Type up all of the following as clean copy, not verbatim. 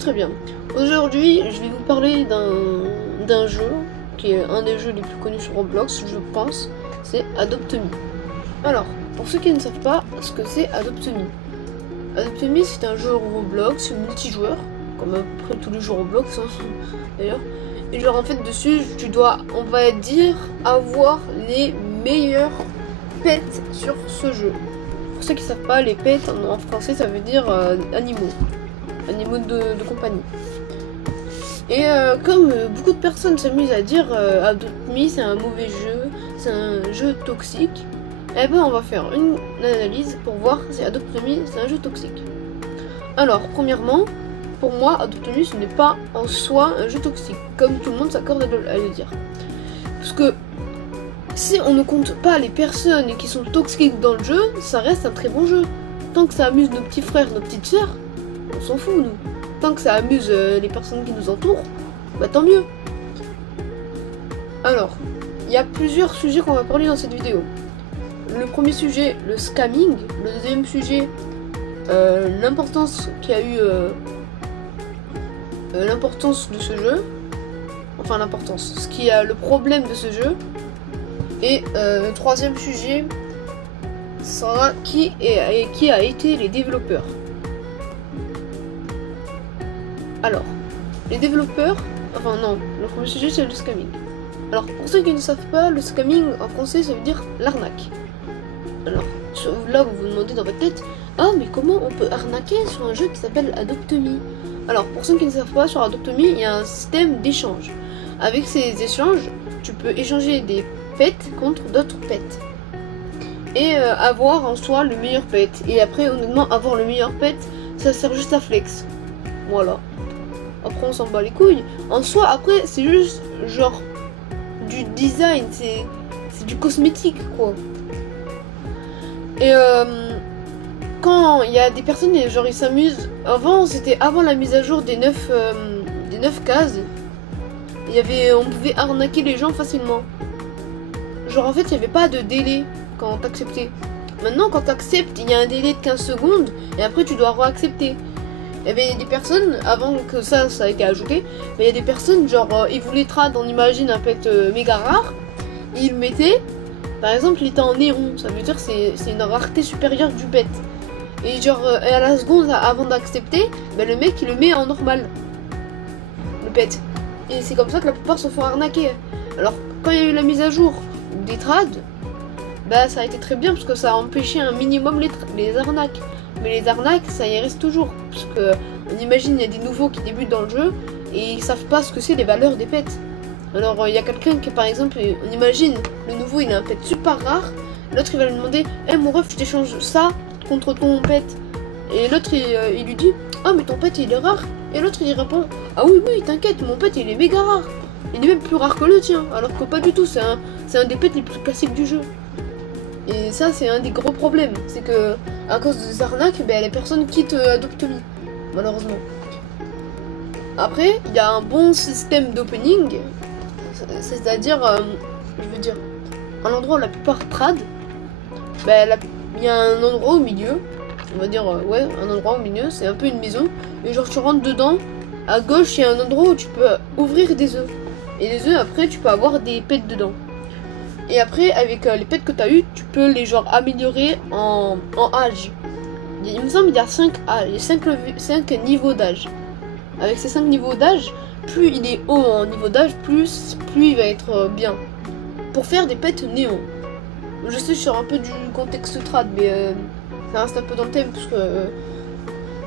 Très bien. Aujourd'hui, je vais vous parler d'un jeu qui est un des jeux les plus connus sur Roblox, je pense. C'est Adopt Me. Alors, pour ceux qui ne savent pas ce que c'est Adopt Me. Adopt Me, c'est un jeu Roblox multijoueur, comme à peu près tous les jeux Roblox, hein, d'ailleurs. Et genre en fait dessus, tu dois, on va dire, avoir les meilleurs pets sur ce jeu. Pour ceux qui ne savent pas, les pets en français ça veut dire animaux de compagnie. Et comme beaucoup de personnes s'amusent à dire Adopt Me c'est un mauvais jeu, c'est un jeu toxique, eh ben on va faire une analyse pour voir si Adopt Me c'est un jeu toxique. Alors premièrement, pour moi Adopt Me ce n'est pas en soi un jeu toxique, comme tout le monde s'accorde à le dire. Parce que si on ne compte pas les personnes qui sont toxiques dans le jeu, ça reste un très bon jeu. Tant que ça amuse nos petits frères, nos petites sœurs, on s'en fout nous. Tant que ça amuse les personnes qui nous entourent, bah tant mieux. Alors, il y a plusieurs sujets qu'on va parler dans cette vidéo. Le premier sujet, le scamming. Le deuxième sujet, l'importance qu'il y a eu, l'importance de ce jeu. Enfin l'importance, ce qui a le problème de ce jeu. Et le troisième sujet sera qui a été les développeurs. Alors, les développeurs, enfin non, le premier sujet c'est le scamming. Alors pour ceux qui ne savent pas, le scamming en français ça veut dire l'arnaque. Alors là vous vous demandez dans votre tête, ah mais comment on peut arnaquer sur un jeu qui s'appelle Adopt Me? Alors pour ceux qui ne savent pas, sur Adopt Me il y a un système d'échange. Avec ces échanges, tu peux échanger des pets contre d'autres pets. Et avoir en soi le meilleur pet. Et après honnêtement avoir le meilleur pet, ça sert juste à flex. Voilà. Après on s'en bat les couilles. En soi après c'est juste genre du design, c'est du cosmétique quoi. Et quand il y a des personnes genre ils s'amusent, c'était avant la mise à jour des 9 cases, on pouvait arnaquer les gens facilement. Genre en fait il n'y avait pas de délai quand t'acceptais. Maintenant quand t'acceptes il y a un délai de 15 secondes et après tu dois re-accepter. Il y avait des personnes, avant que ça a été ajouté, mais il y a des personnes, genre, ils voulaient trad, on imagine un pet méga rare, et ils le mettaient, par exemple, il était en néon, ça veut dire que c'est une rareté supérieure du pet. Et genre, à la seconde, avant d'accepter, ben, le mec, il le met en normal, le pet. Et c'est comme ça que la plupart se font arnaquer. Alors, quand il y a eu la mise à jour des trades, bah, ça a été très bien, parce que ça a empêché un minimum les arnaques. Mais les arnaques, ça y reste toujours. Parce que, on imagine, il y a des nouveaux qui débutent dans le jeu et ils savent pas ce que c'est les valeurs des pets. Alors, il y a quelqu'un qui, par exemple, on imagine, le nouveau, il a un pet super rare. L'autre, il va lui demander, hey, mon ref, je t'échange ça contre ton pet. Et l'autre, il lui dit, ah, mais ton pet, il est rare. Et l'autre, il répond, ah oui, oui, t'inquiète, mon pet, il est méga rare. Il est même plus rare que le tien. Alors que pas du tout, c'est un des pets les plus classiques du jeu. Et ça, c'est un des gros problèmes. C'est que, à cause des arnaques, ben, les personnes quittent Adopt Me, malheureusement. Après, il y a un bon système d'opening, c'est-à-dire, je veux dire, un endroit où la plupart trad, ben, il y a un endroit au milieu, on va dire, ouais, un endroit au milieu, c'est un peu une maison, et genre tu rentres dedans, à gauche, il y a un endroit où tu peux ouvrir des œufs. Et les œufs, après, tu peux avoir des pets dedans. Et après, avec les pets que tu as eu, tu peux les genre améliorer en âge. Il me semble qu'il y a 5 niveaux d'âge. Avec ces 5 niveaux d'âge, plus il est haut en niveau d'âge, plus il va être bien. Pour faire des pets néons. Je sais, je sors un peu du contexte trad, mais ça reste un peu dans le thème, parce que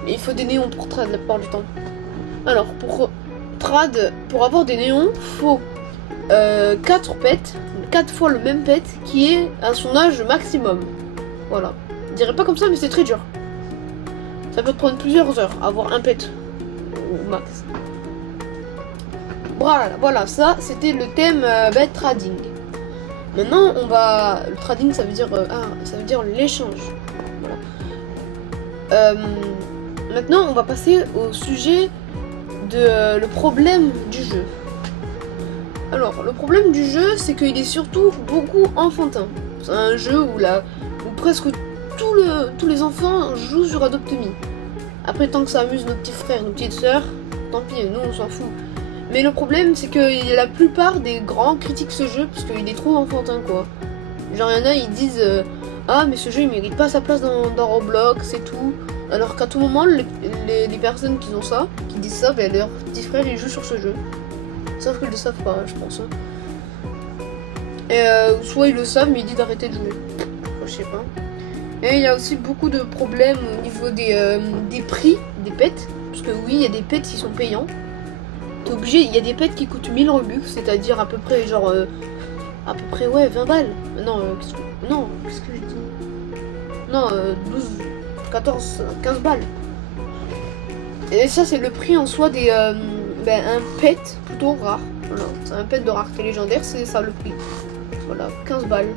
il faut des néons pour trad la plupart du temps. Alors, pour trad, pour avoir des néons, faut 4 pets. 4 fois le même pet qui est à son âge maximum. Voilà. Je dirais pas comme ça, mais c'est très dur. Ça peut te prendre plusieurs heures à avoir un pet au max. Voilà, ça c'était le thème trading. Maintenant on va. Le trading ça veut dire l'échange. Voilà. Maintenant on va passer au sujet de le problème du jeu. Alors, le problème du jeu, c'est qu'il est surtout beaucoup enfantin. C'est un jeu où presque tous les enfants jouent sur Adopt Me. Après, tant que ça amuse nos petits frères, nos petites sœurs, tant pis, nous on s'en fout. Mais le problème c'est que la plupart des grands critiquent ce jeu parce qu'il est trop enfantin quoi. Genre il y en a ils disent ah mais ce jeu il mérite pas sa place dans Roblox et tout. Alors qu'à tout moment les personnes qui ont ça, qui disent ça, ben, leur petit frère ils jouent sur ce jeu. Sauf qu'ils le savent pas je pense. Et soit ils le savent mais ils disent d'arrêter de jouer. Je sais pas. Et il y a aussi beaucoup de problèmes au niveau des prix des pets. Parce que oui il y a des pets qui sont payants. T'es obligé, il y a des pets qui coûtent 1000 Robux, c'est-à-dire à peu près genre à peu près ouais 20 balles. Non, qu'est-ce que je dis? Non, 12, 14, 15 balles. Et ça c'est le prix en soi des un pet plutôt rare. Voilà, c'est un pet de rareté légendaire, c'est ça le prix. Voilà, 15 balles.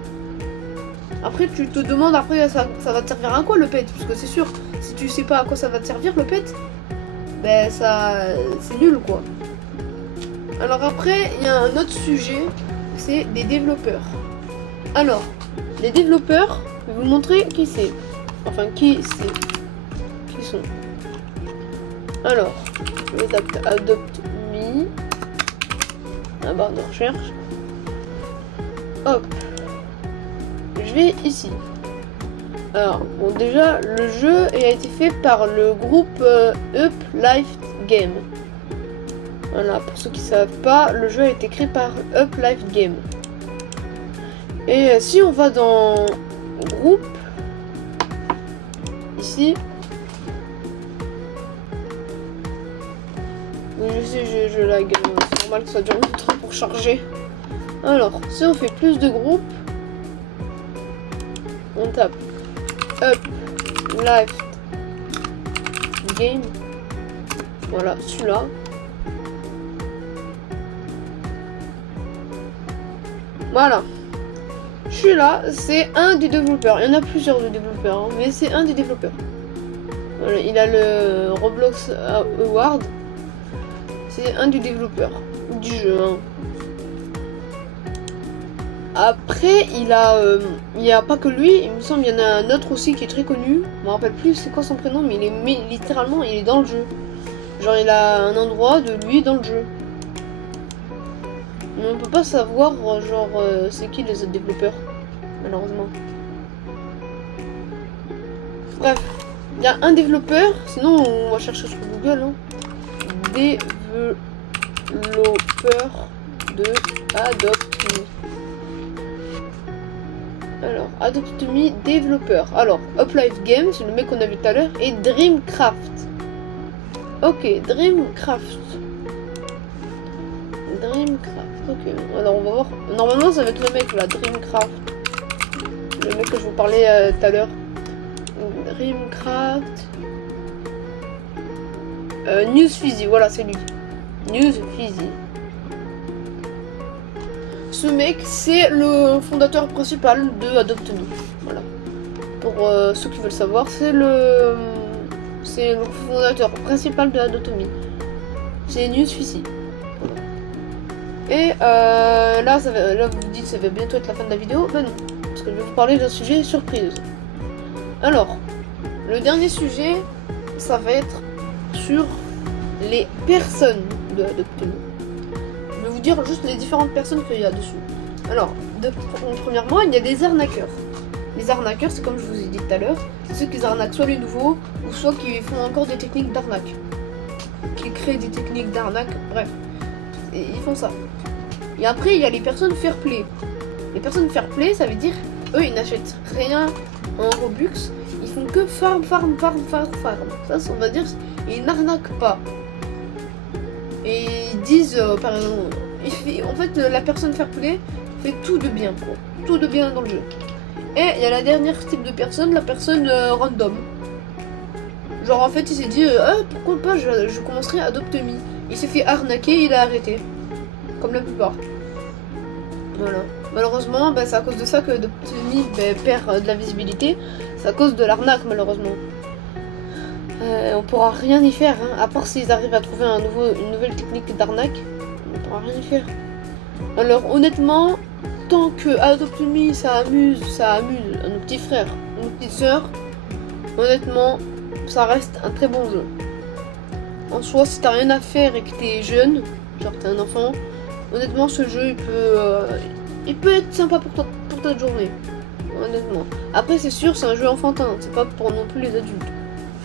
Après tu te demandes après ça va te servir à quoi le pet? Parce que c'est sûr, si tu sais pas à quoi ça va te servir le pet, ben ça c'est nul quoi. Alors après, il y a un autre sujet, c'est des développeurs. Alors, les développeurs, je vais vous montrer qui c'est. Enfin, qui sont. Alors, je vais taper Adopt Me. La barre de recherche. Hop. Je vais ici. Alors, bon déjà, le jeu a été fait par le groupe Up Life Game. Voilà, pour ceux qui ne savent pas, le jeu a été créé par Up Life Game. Et si on va dans groupe, ici, oui, je sais, je lag, c'est normal que ça dure longtemps pour charger. Alors, si on fait plus de groupes, on tape Up Life Game, voilà, celui-là. Voilà. Celui-là, c'est un des développeurs. Il y en a plusieurs de développeurs, hein, mais c'est un des développeurs. Voilà, il a le Roblox Award. C'est un des développeurs du jeu. Hein. Après, il y a pas que lui. Il me semble qu'il y en a un autre aussi qui est très connu. Je me rappelle plus c'est quoi son prénom, mais littéralement, il est dans le jeu. Genre, il a un endroit de lui dans le jeu. Mais on peut pas savoir, genre, c'est qui les autres développeurs, malheureusement. Bref, il y a un développeur, sinon on va chercher sur Google. Hein. Développeur de Adopt Me. Alors, Adopt Me développeur. Alors, Uplife Games, c'est le mec qu'on a vu tout à l'heure, et Dreamcraft. Ok, Dreamcraft. Ok, alors on va voir. Normalement ça va être le mec là, Dreamcraft. Le mec que je vous parlais tout à l'heure. Dreamcraft. Newsfizzy, voilà c'est lui. Newsfizzy. Ce mec c'est le fondateur principal de Adopt Me. Voilà. Pour ceux qui veulent savoir, c'est le fondateur principal de Adopt Me. C'est Newsfizzy. Et là vous vous dites ça va bientôt être la fin de la vidéo. Ben non, parce que je vais vous parler d'un sujet surprise. Alors, le dernier sujet, ça va être sur les personnes de Adopt Me. Je vais vous dire juste les différentes personnes qu'il y a dessus. Alors, premièrement, il y a des arnaqueurs. Les arnaqueurs, c'est comme je vous ai dit tout à l'heure, c'est ceux qui arnaquent soit les nouveaux, ou soit qui font encore des techniques d'arnaque. Qui créent des techniques d'arnaque, bref. Et ils font ça. Et après, il y a les personnes fair play. Les personnes fair play, ça veut dire, eux, ils n'achètent rien en Robux. Ils font que farm. Ça, on va dire, ils n'arnaquent pas. Et ils disent, par exemple, en fait, la personne fair play fait tout de bien, quoi. Tout de bien dans le jeu. Et il y a la dernière type de personne, la personne random. Genre, en fait, il s'est dit, pourquoi pas, je commencerai à Adopt Me. Il s'est fait arnaquer, il a arrêté. Comme la plupart. Voilà. Malheureusement, c'est à cause de ça que Adopt Me perd de la visibilité. C'est à cause de l'arnaque, malheureusement. On pourra rien y faire, hein, à part s'ils arrivent à trouver une nouvelle technique d'arnaque. On pourra rien y faire. Alors, honnêtement, tant que Adopt Me ça amuse nos petits frères, nos petites sœurs, honnêtement, ça reste un très bon jeu. En soi, si t'as rien à faire et que t'es jeune, genre t'es un enfant, honnêtement, ce jeu, il peut être sympa pour ta journée. Honnêtement. Après, c'est sûr, c'est un jeu enfantin, c'est pas pour non plus les adultes.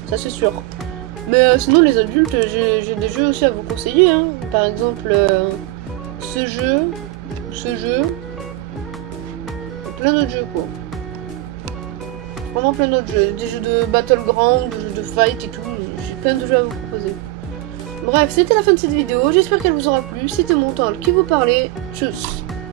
Ça, c'est sûr. Mais sinon, les adultes, j'ai des jeux aussi à vous conseiller. Hein. Par exemple, ce jeu, et plein d'autres jeux, quoi. Vraiment plein d'autres jeux. Des jeux de battleground, des jeux de fight et tout. J'ai plein de jeux à vous proposer. Bref, c'était la fin de cette vidéo. J'espère qu'elle vous aura plu. C'était Montal qui vous parlait. Tchuss.